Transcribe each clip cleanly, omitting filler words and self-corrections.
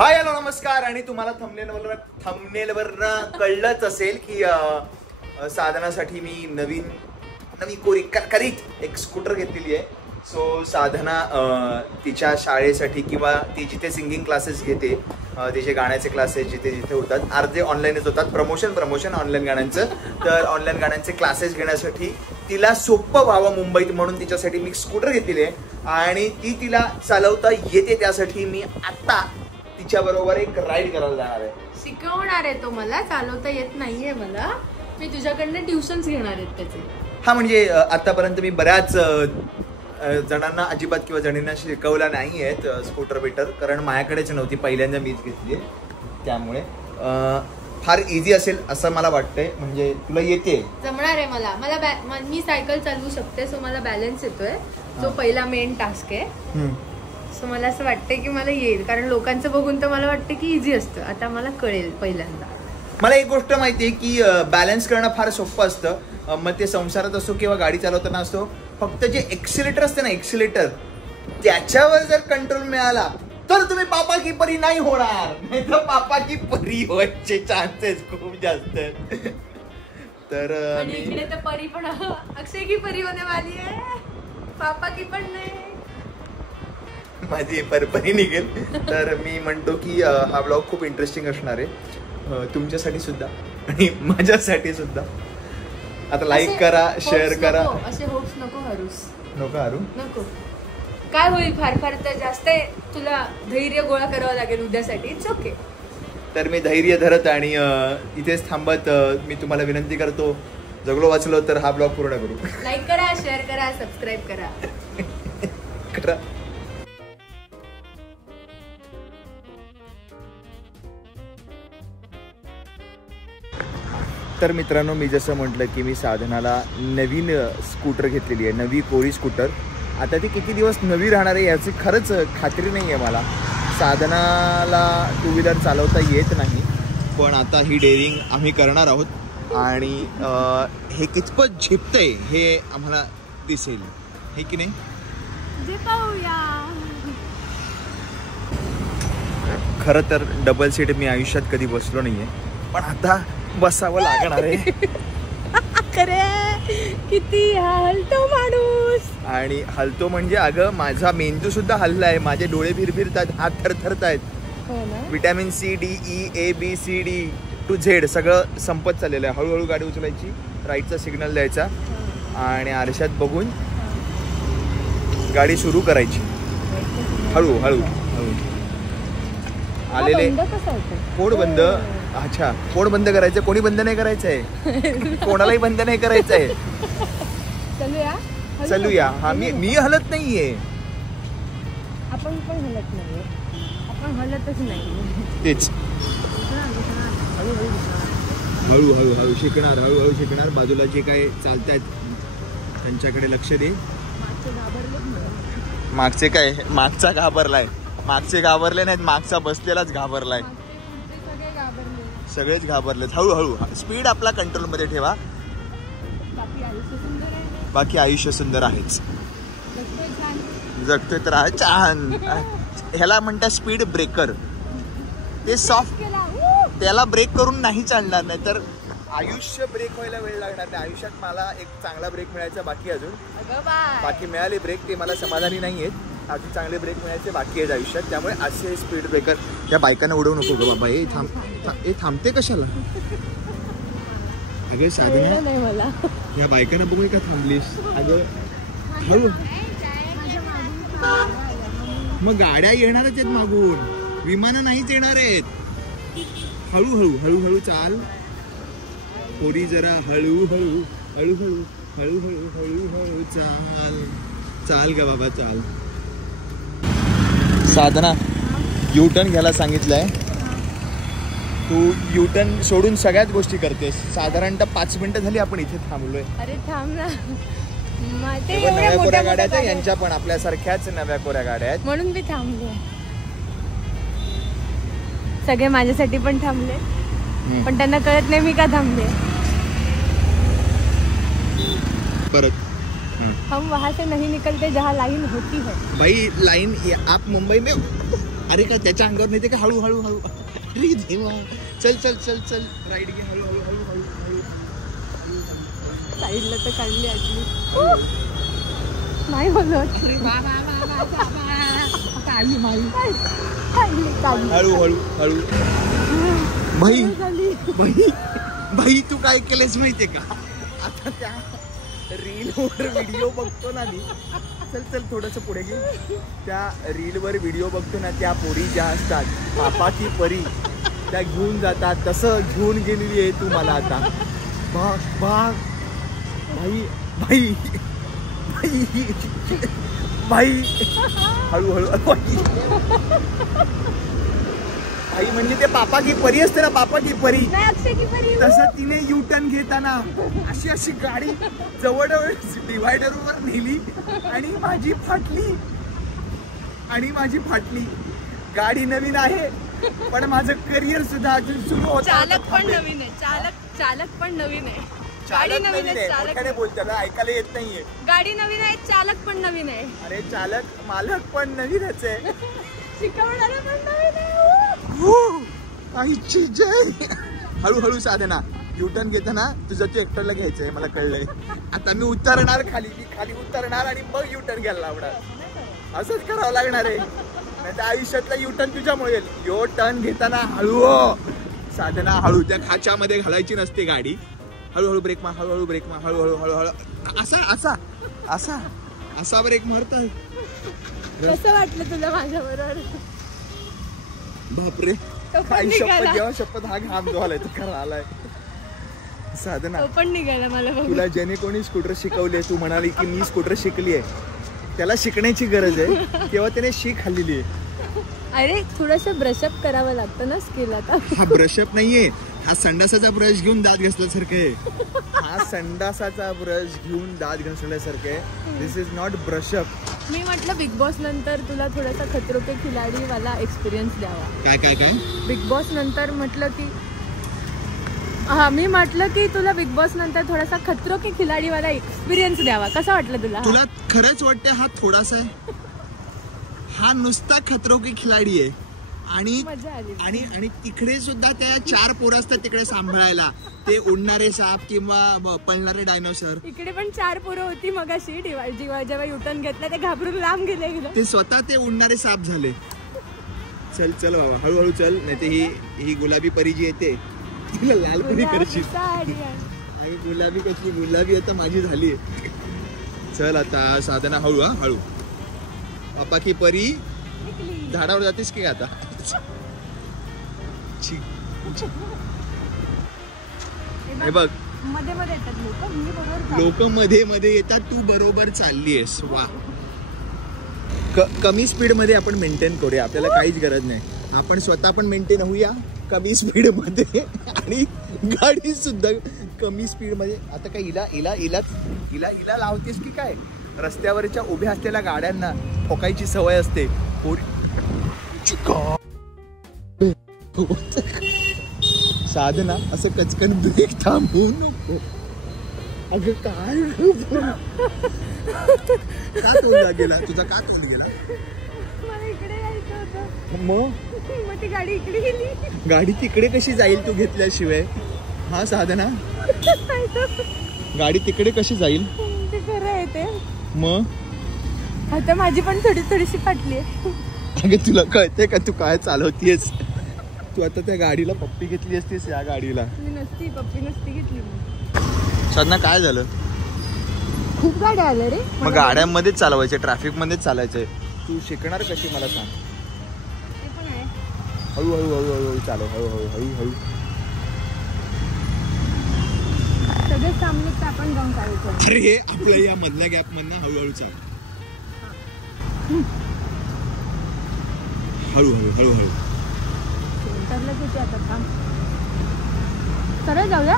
Hi hello नमस्कार. आणि तुम्हाला थंबनेलवरनं कळलंच असेल की साधनासाठी मी नवी कोरी करकरीत एक स्कूटर घेतलेली आहे. सो साधना तिच्या शाळेसाठी किंवा ती जिथे सिंगिंग क्लासेस घेते, तिचे गाण्याचे क्लासेस जिथे होतात, अर्धे ऑनलाईनच होतात, प्रमोशन ऑनलाईन गाण्यांचं. तर ऑनलाईन गाण्यांचे क्लासेस घेण्यासाठी तिला सोपं व्हावं मुंबईत म्हणून तिच्यासाठी मी स्कूटर घेतलेली आहे. आणि ती तिला चालवता येते, त्यासाठी मी आता तिच्या बरोबर एक राईड करायला जाणार आहे. शिकवणार आहे तो. मला चालवता येत नाहीये, मला मी तुझ्याकडनं ट्युशन्स घेणार आहेत त्याचे. हा म्हणजे आतापर्यंत मी बऱ्याच जणांना अजिबात किंवा जणींना शिकवला नाही आहेत स्कूटर बेटर, कारण माझ्याकडेच नव्हती, पहिल्यांदा मीच घेतली. त्यामुळे फार इझी असेल असं मला वाटतंय. म्हणजे तुला येते, जमणार आहे मला मी सायकल चालवू शकते. सो मला बॅलन्स येतोय, जो पहिला मेन टास्क आहे. सो मला असं वाटतंय की मला येईल, कारण लोकांचं बघून तर मला वाटतं की इझी असतं. आता मला कळेल पहिल्यांदा. मला एक गोष्ट माहिती आहे की बॅलन्स करणं फार सोपं असतं. मग ते संसारात असो किंवा गाडी चालवताना असतो, फक्त जे एक्सिलेटर असते ना, एक्सिलेटर, त्याच्यावर जर कंट्रोल मिळाला तर तुम्ही पापा की परी नाही होणार, नाही तर पापा की परी व्हायचे चान्सेस खूप जास्त आहेत. तर इकडे तर परी पण अक्षय की परी होणे वाली आहे, पापा की पण नाही, माझी परी निघेल. तर मी म्हणतो की हा ब्लॉग खूप इंटरेस्टिंग असणार आहे तुमच्यासाठी सुद्धा आणि माझ्यासाठी सुद्धा. आता लाईक करा, शेअर करा. असे होप्स नको हरूस. नको काय होईल, फार तर जास्त तुला धैर्य गोळा करावं लागेल उद्यासाठी. It's okay. तर मी धैर्य धरत आणि इथेच थांबत मी तुम्हाला विनंती करतो, जगलो वाचलो तर हा ब्लॉग पूर्ण करू. लाईक करा, शेअर करा, सबस्क्राईब करा. तर मित्रांनो, मी जसं म्हटलं की मी साधनाला नवीन स्कूटर घेतलेली आहे, नवी कोरी स्कूटर. आता ती किती दिवस नवी राहणार आहे याची खरंच खात्री नाही आहे मला. साधनाला टू व्हीलर चालवता येत नाही, पण आता ही डेअरिंग आम्ही करणार आहोत. आणि हे कितपत झेपतंय हे आम्हाला दिसेल, हे की नाही, जे पाहूया. खरं तर डबल सीट मी आयुष्यात कधी बसलो नाही आहे, पण आता बसावं लागणार आहे. किती हलतो माणूस. आणि हलतो म्हणजे अगं माझा मेंदू सुद्धा हललाय, माझे डोळे फिरतात, हात थरथरतायत. Vitamin C, D, E, A, B, C, D to Z सगळं संपत चाललेलं आहे. हळूहळू गाडी उचलायची, राईटचा सिग्नल द्यायचा आणि आरशात बघून गाडी सुरू करायची. हळू हळू हळू. आलेले कोण बंद. अच्छा, कोण बंद करायचं, कोणी बंद नाही करायचंय, कोणालाही बंद नाही करायचंय. चलूया. हा मी हलत नाहीये. आपण पण हलत नाहीये, आपण हलतच नाही. तेच हळूहळू शिकणार. बाजूला जे काय चालतायत त्यांच्याकडे लक्ष दे. मागचे काय, मागचा घाबरलाय, मागचे घाबरले नाहीत, मागचा बसलेलाच घाबरलाय. सगळेच घाबरलेत. हळूहळू स्पीड आपला कंट्रोलमध्ये ठेवा. बाकी आयुष्य सुंदर आहेच. जगतोय तर छान. ह्याला म्हणतात स्पीड ब्रेकर. ते सॉफ्ट, त्याला ब्रेक करून नाही चालणार, नाही तर आयुष्य ब्रेक व्हायला वेळ लागणार नाही. आयुष्यात मला एक चांगला ब्रेक मिळायचा बाकी, अजून बाकी मिळाले ब्रेक, ते मला समाधानी नाही आहेत. अजून चांगले ब्रेक मिळायचे बाकी आहेत आयुष्यात. त्यामुळे असे स्पीड ब्रेकर त्या बायकांना उडवू नको ग बाबा. हे थांबते कशाला अगं साधना? या बायकांना बघू का थांबलीस अगं? हळू. मग गाड्या येणारच आहेत मागून, विमानं नाहीच येणार आहेत. हळूहळू हळूहळू चाल पोरी, जरा हळूहळू हळूहळू हळूहळू हळूहळू चाल ग बाबा, चाल. साधना, यू टर्न घ्यायला सांगितलंय. तू यू टर्न सोडून सगळ्याच गोष्टी करतेस. साधारणतः 5 मिनिटं झाली आपण इथे थांबलोय. अरे थांब ना. नव्या कोऱ्या गाड्या आहेत, यांच्या पण आपल्यासारख्याच नव्या कोऱ्या गाड्या आहेत, म्हणून मी थांबले. सगळे माझ्यासाठी पण थांबले, पण त्यांना कळत नाही मी का थांबले. परत हम वहाँ से नहीं निकलते जहाँ लाइन होती है. भाई लाइन, आप मुंबई में अरे का त्याच्या अंगावर नाही ते का हळू हळू हळू. अरे देवा. चल चल चल चल राईट घे हळू हळू हळू हळू हळू. साईडला तर काढली आटली नाही बोलत. हळू हळू हळू. भाई भाई भाई तू काय केलंस माहितीये का आता त्या रीलवर व्हिडिओ बघतो ना मी. चल चल थोडस पुढे घे. त्या रीलवर व्हिडिओ बघतो ना त्या पोरी ज्या असतात पापा की परी त्या घेऊन जातात तसं घेऊन गेलेली आहे तू मला आता. बाग बाग भाई भाई भाई भाई हळूहळू भाई भाई म्हणजे ते पापा की परी असते ना पापा की परी तसं तिने यू टर्न घेताना अशी अशी गाडी जवळजवळ डिवायडर वर नेली आणि माझी फाटली. गाडी नवीन आहे पण माझं करिअर सुद्धा अजून सुरू होत. चालक पण नवीन आहे. चालक पण नवीन आहे. गाडी नवीन आहे. चालक बोलताना ऐकायला येत नाहीये. गाडी नवीन आहे. चालक पण नवीन आहे. अरे चालक मालक पण नवीनच आहे. शिकवणारा पण नवीन आहे. आईची जय. हळूहळू साधना युटर्न घेताना तुझं तू एकटरला घ्यायचंय मला कळलंय. आता मी उतरणार खाली उतरणार आणि मग युटर्न घ्यायला लावणार. असंच करावं लागणार आहे नाही तर आयुष्यातला युटर्न तुझ्यामुळे येईल. यो टर्न घेताना हळू साधना हळू त्या खाच्यामध्ये घालायची नसते गाडी. हळूहळू ब्रेक मार हळूहळू ब्रेक मार हळूहळू हळूहळू असा असा असा असा ब्रेक मारत. कसं वाटलं तुला माझ्या बरोबर. बापरे काही शपथ जेव्हा शपथ हा घाम जो आलाय तो खरा आलाय. साधना पण निघाला मला. तुला ज्याने कोणी स्कूटर शिकवले तू म्हणाली की मी स्कूटर शिकली आहे त्याला शिकण्याची गरज आहे तेव्हा त्याने शीख खाल्लेली आहे. अरे थोडंसं ब्रशअप करावं लागतं ना स्किल. आता हा ब्रशअप नाहीये हा संडासाचा ब्रश घेऊन दात घासल्यासारखं आहे. हा संडासाचा ब्रश घेऊन दात घासल्यासारखं आहे. दिस इज नॉट ब्रशअप. मी म्हटलं बिग बॉस नंतर तुला थोडासा खतरो के खिलाडी वाला एक्सपिरियन्स द्यावा. काय काय काय बिग बॉस नंतर म्हटलं की मी म्हटलं की तुला बिग बॉस नंतर थोडासा खतरो के खिलाडी वाला एक्सपिरियन्स द्यावा. कसं वाटलं तुला. तुला खरंच वाटतं हा थोडासा आहे. हा नुसता खतरो के खिलाडी आहे. आणि मजा आली. आणि तिकडे सुद्धा त्या 4 पोरं असतात तिकडे सांभाळायला. ते उडणारे साप किंवा पळणारे डायनोसर. इकडे पण 4 पोरं होती मगाशी जेव्हा युटर्न घेतला ते घाबरून लांब गेले. ते स्वतः ते उडणारे साप झाले. चल चल बाबा हळूहळू चल नाही तर ही गुलाबी परी जी येते तिला लाल परी करशील. गुलाबी कशी गुलाबी आता माझी झाली. चल आता साधना हळू हळू. पापा की परी झाडावर जातेस की आता. हे बघ मध्ये मध्ये येतात लोक मध्ये मध्ये येतात. तू बरोबर चाललीयस. वा. कमी स्पीड मध्ये आपण मेंटेन करूया. आपल्याला काहीच गरज नाही. आपण स्वतः पण मेंटेन होऊया कमी स्पीड मध्ये आणि गाडी सुद्धा कमी स्पीड मध्ये. आता काय हिला लावतेस की काय. रस्त्यावरच्या उभ्या असलेल्या गाड्यांना ठोकायची सवय असते. साधना असं कचकन ब्रेक थांबवू नको. अगं काय का तोडला गेला तुझा. का तोड गेला. मला इकडे यायचं होतं. मग ती गाडी इकडे गेली. गाडी तिकडे कशी जाईल तू घेतल्याशिवाय. हा साधना गाडी तिकडे कशी जाईल. ते खरं आहे ते. मग आता माझी पण थोडीशी फाटली आहे. अगं तुला कळते का तू काय चालवतीयस. तू आता त्या गाडीला पप्पी घेतली असतीस. या गाडीला मी पप्पी नसती घेतली. साधना काय झालं. खूप गाड्या आल्या रे. मग गाड्यांमध्येच चालवायचे ट्रॅफिक मध्येच चालायचंय. तू शिकणार कशी मला सांग. ते पण आहे. हळूहळू हळूहळू चालव. हळूहळू सगळे सामने तर आपण जाऊन काढायचं. अरे आपल्या या मधल्या गॅप मधनं हळूहळू चाल. हळूहळू सेंटरला कुठे आता थांब. सरळ जाऊया.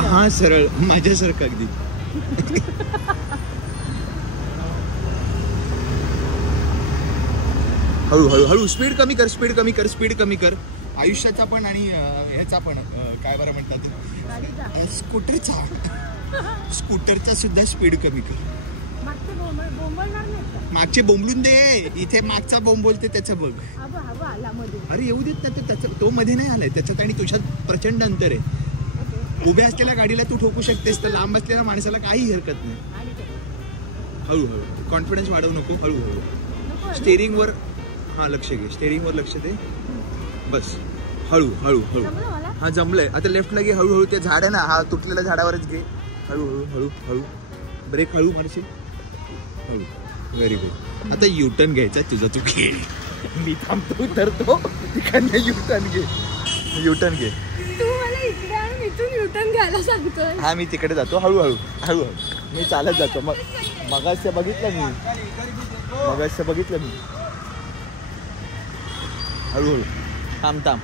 हा सरळ माझ्यासारखं अगदी. हळू स्पीड कमी कर. आयुष्याचा पण आणि ह्याचा पण काय बरं म्हणतात स्कूटरचा सुद्धा स्पीड कमी कर. मागचे बोंबलणार नाहीत का? मागचे बोंबलून दे, इथे मागचा बोंब बोलते त्याचं बघ. हवा आला मध्ये. अरे येऊ देत ना, त्याचं तो मध्ये नाही आलाय, त्याच्यात आणि तुझ्यात प्रचंड अंतर आहे. उभ्या असलेल्या गाडीला तू ठोकू शकतेस, तर लांब असलेल्या माणसाला काही हरकत नाही. हळूहळू कॉन्फिडन्स वाढवू नको, हळूहळू स्टेअरिंग वर हा लक्ष घे, स्टेअरिंग वर लक्ष दे, बस हळू हळू हळू. हा जमलंय. आता लेफ्टला घे हळूहळू, ते झाड आहे ना, हा तुटलेल्या झाडावरच घे, हळूहळू हळू हळू. ब्रेक हळू मारशील, हळू. Very good. आता युटर्न घ्यायचा तुझा, तू घे, मी थांबतो, उतरतो तिकडनं. युटर्न घे, युटर्न घे. तू मला इकडे आणि इथून युटर्न घ्यायला सांगतोय. हा मी तिकडे जातो, हळूहळू हळूहळू मी चालत जातो. मग मगाशी बघितलं मी, हळूहळू थांब थांब.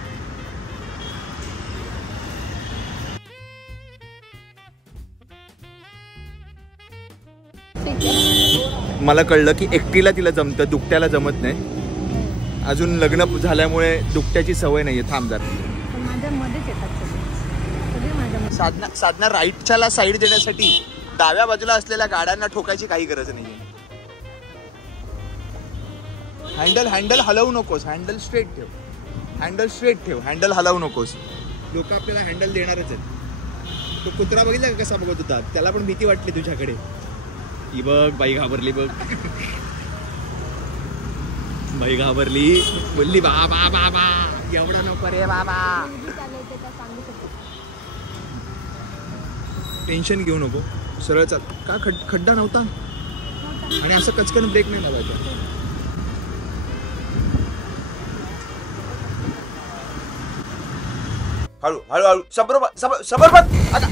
मला कळलं की एकटीला तिला जमतं, दुकट्याला जमत नाही. अजून लग्न झाल्यामुळे दुकट्याची सवय नाहीये. थांब जरा. माझ्या मध्येच येतात साधना राईटच्याला साईड देण्यासाठी डाव्या बाजूला असलेल्या गाड्यांना ठोकायची काही गरज नाहीये. हँडल हलवू नकोस, हँडल स्ट्रेट ठेव, हँडल हलवू नकोस. लोक आपल्याला हँडल देणारच आहेत. तो कुत्रा बघितला का कसा बघत होता, त्याला पण भीती वाटली तुझ्याकडे. ही बघ बाई घाबरली, बघ बाई घाबरली, बोलली बाबा बाबा एवढा नको रे बाबा. टेन्शन घेऊ नको, सरळ चाल. का खड्डा नव्हता आणि असं कचकन ब्रेक नाही लावायचा. हळू हळू हळू. सबर आता